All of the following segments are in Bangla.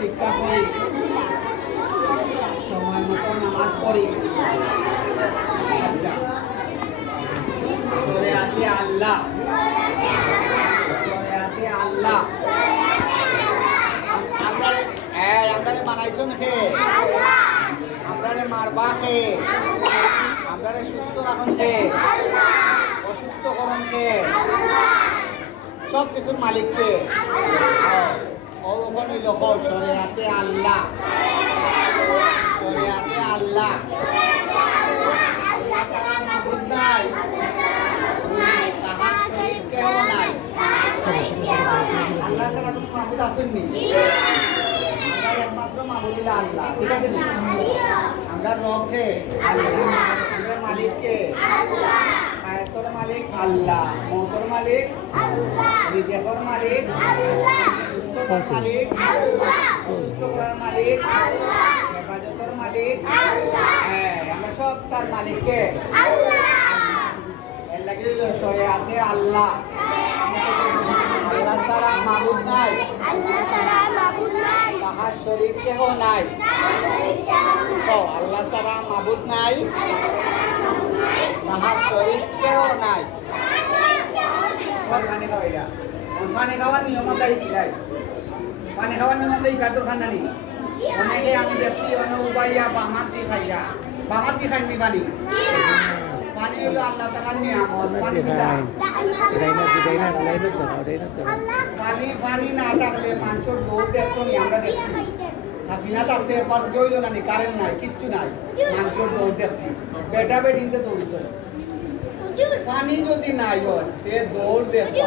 শিক্ষা করি, সময় মতো নামাজ পড়ি। আচ্ছা, শরিয়াতে আল্লাহ, শরিয়াতে আল্লাহ আপনারে বানাইছো নাকি? আপনারে মারবা কে? আপনারে সুস্থ রাখুন কে? অসুস্থ করুন কে? সব কিছুর মালিক কে? ওখানে লোক শরিয়াতে আল্লাহ, শরিয়াতে আল্লাহ। আল্লাহ ছাড়া মাবুদ নাই, তাহার শরীক কেউ নাই। আল্লাহ ছাড়া কোনো মাবুদ আসেননি। আমরা একমাত্র মাবুদ হলো আল্লাহ, ঠিক আছে? আমরা রবকে আল্লাহ, আমরা মালিককে আল্লাহ, হায়াতের মালিক আল্লাহ, মৌতের মালিক আল্লাহ, রিজিকের মালিক আল্লাহ, সুস্থতার মালিক আল্লাহ, অসুস্থ করার মালিক আল্লাহ, হেফাজতের মালিক আল্লাহ। হ্যাঁ, আমরা সব তার মালিককে আল্লাহ। এর লাগে হলো শরিয়াতে আল্লাহ। আল্লাহ ছাড়া মাবুদ নাই, আল্লাহ ছাড়া মাবুদ নাই, তাহার শরীক কেহ নাই। আল্লাহ ছাড়া মাবুদ নাই, তাহার শরীক কেহ নাই। পানি খাওয়াইয়া, পানি খাওয়ার নিয়ম আমরা দিলাই, পানি খাওয়ার নিয়ম আমরা ইকার খান নানি। অনেকে আমি দেখছি অনেক উবাইয়া বামাত দি খাইয়া, বামাত দি খাইনি পানি। পানি হলো আল্লাহ তাআলার নিয়ামত। পানি না থাকলে মানুষের দৌড় দেখছো নি? আমরা দেখছি হাসিনা থাকতে জইল নানি, কারেন্ট নাই, কিচ্ছু নাই, মানুষের দৌড় দেখছি, বেটা বেটিতে দৌড়িছ। পানি যদি নাই হয় তে দৌড় দেখবা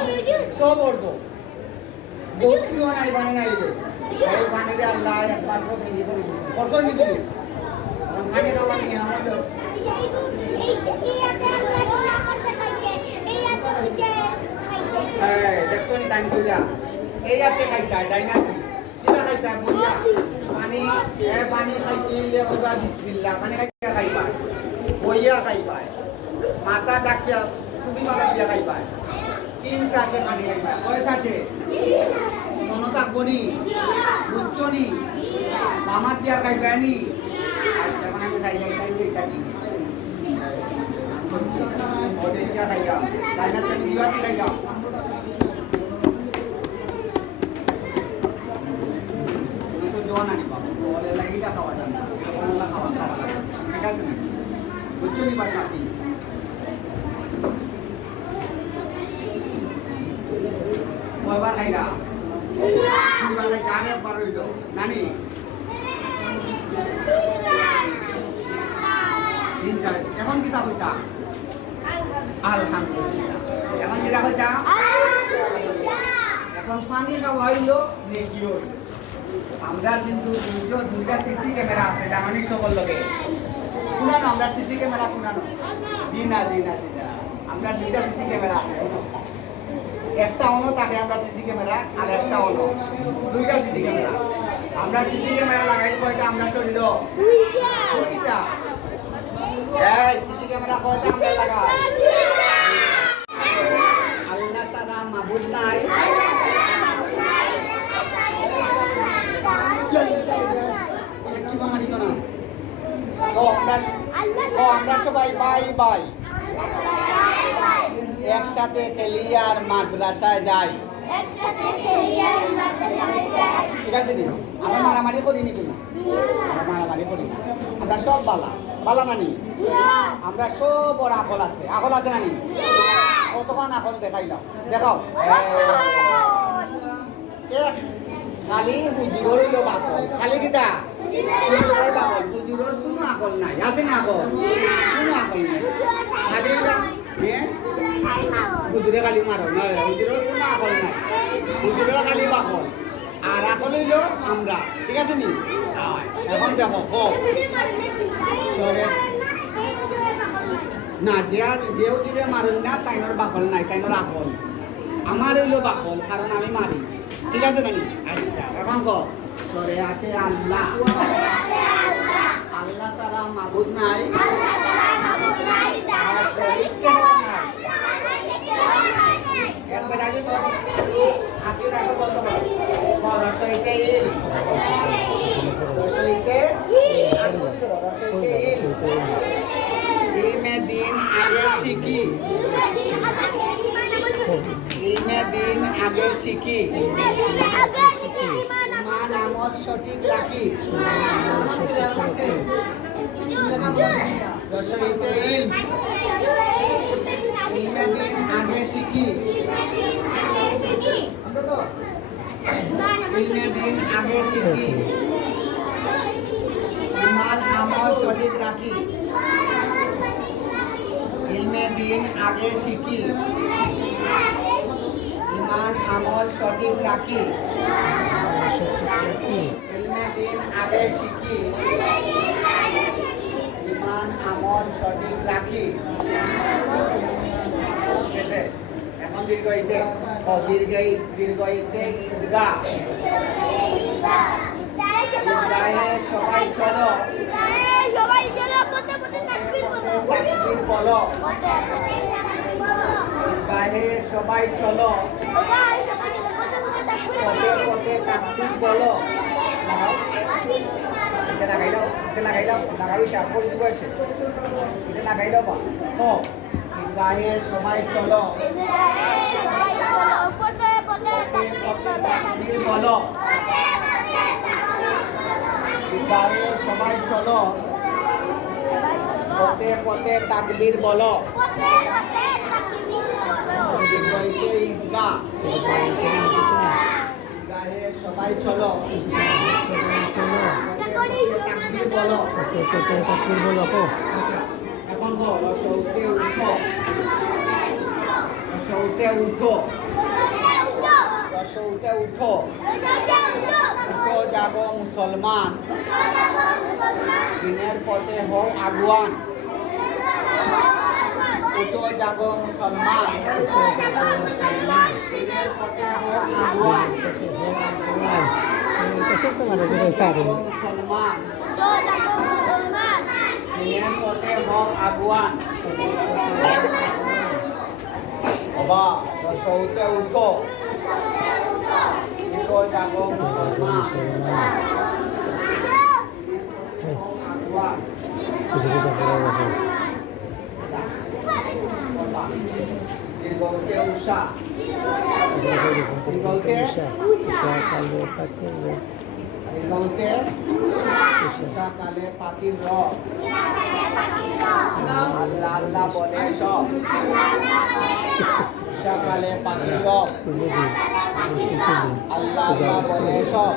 সব অর্ধ দোষিও নাই, পানি নাই। এই পানিরে আল্লাহ একমাত্র কত নিচে পানি খাওয়ার নিয়ামত। দেখছো নি টাইম কইরা এই আতে খাইতা ডাইনা কিলা খাইতা বইয়া পানি পানি খাইতে ওবা বিসমিল্লাহ পানি খাইতে খাইবা, বইয়া খাইবা, মাথা ডাকিয়া তুমি মাথা দিয়া খাইবা, 3 শ্বাসে পানি খাইবা। কয় শ্বাসে? মনে থাকবনি, বুঝছনি, মামাত দিয়া খাইবা নি? আচ্ছা, মানে আমি খাইলে এটা কি ওদের দিয়া খাইবা, ডাইনা তুমি দিয়া খাইবা। এখন কি হইতা? আলহামদুলিল্লাহ। এখন কি হইতা? এখন পানি খাওয়া হইলো নেকি হইল। আমরা কিন্তু দুইটা সিসি ক্যামেরা আছে জানি সকল লোকে। পুরানো আমরা সিসি ক্যামেরা পুরানো। জি না। আমরা দুইটা সিসি ক্যামেরা আছে। একটা অন্য থাকে আমরা সিসি ক্যামেরা, আর একটা অন্য, দুইটা সিসি ক্যামেরা। আমরা সিসি ক্যামেরা লাগাই কয়টা? আমরা শরীর দুইটা। এই সিসি ক্যামেরা কয়টা আমরা লাগাই? আল্লাহ ছাড়া মাবুদ নাই, আমরা সবাই বাই বাই একসাথে খেলি আর মাদ্রাসায় যাই, ঠিক আছে নি? আমরা মারামারি করিনি কিন্তু, আমরা মারামারি করি না। আমরা সব বালা নানি, আমরা সব ওর আকল আছে, আকল আছে নানি? কতক্ষণ আকল দেখাইলাম, দেখাও। খালি হুজুর হইল বাকল, খালি কিতা হুজুরের বাকল, হুজুরের কোনো আকল নাই, আছে না আকল? কোনো আকল নাই, খালি হুজুরে খালি মারো নয়, হুজুরের কোনো আকল নাই, হুজুরের খালি বাকল, আর আকল হইল আমরা, ঠিক আছে নি? এখন দেখো সরে না, যে হুজুরে মারেন না তাইনোর বাকল নাই, তাইনোর আকল। আমার হইল বাকল, কারণ আমি মারি, ঠিক আছে নানি? আচ্ছা, এখন কর শরিয়াতে আল্লাহ, আল্লাহ ছাড়া মাবুদ নাই, আর শরীক কেউ নাই। একবার আগে হাতে রাখো বলতে পারো রসইতে ইল রসইতে রসইতে ইল ইলমে দিন আগে শিখি ইলমে দিন আগে শিখি ইমান আমল সঠিক রাখি রসইতে ইল ইলমে দিন আগে শিখি ইলমে দিন আগে শিখি ইমান আমল সঠিক রাখি ইলমে দিন আগে শিখি ইমান আমল সঠিক রাখি ইলমে দিন আগে শিখি ইমান আমল সঠিক রাখি এখন দীর্ঘইতে দীর্ঘইতে ঈদগা ঈদগাহে সবাই চলো তাকবীর বলো ঈদগাহে সবাই চলো পথে পথে তাকবীর বলো এটা লাগাই দাও লাগাবি চাপড় দিব আছে এটা লাগাই দাও বা তো ঈদগাহে সবাই চলো তাকবীর বলো ঈদগাহে সবাই চলো পথে পথে তাকবীর বলো ঈদগাহে ঈদগাহ ঈদগাহে সবাই চলো তাকবীর বলো তাকবীর বলো এখন বল রসৌতে উঠো রসৌতে উঠো রসৌতে উঠো উঠো জাগো মুসলমান দিনের পথে হও আগুয়ান উঠো জাগো মুসলমান দিনের পথে হও আগুয়ান মুসলমান দিনের পথে হও আগুয়ান বাবা রসৌতে উঠো উঠো জাগো মুসলমান আগুয়ান দীর্ঘতে উষা দীর্ঘতে দীর্ঘতে উষা কালে পাখির রব আল্লাহ আল্লাহ বলে সব উষা কালে পাখির রব আল্লাহ আল্লাহ বলে সব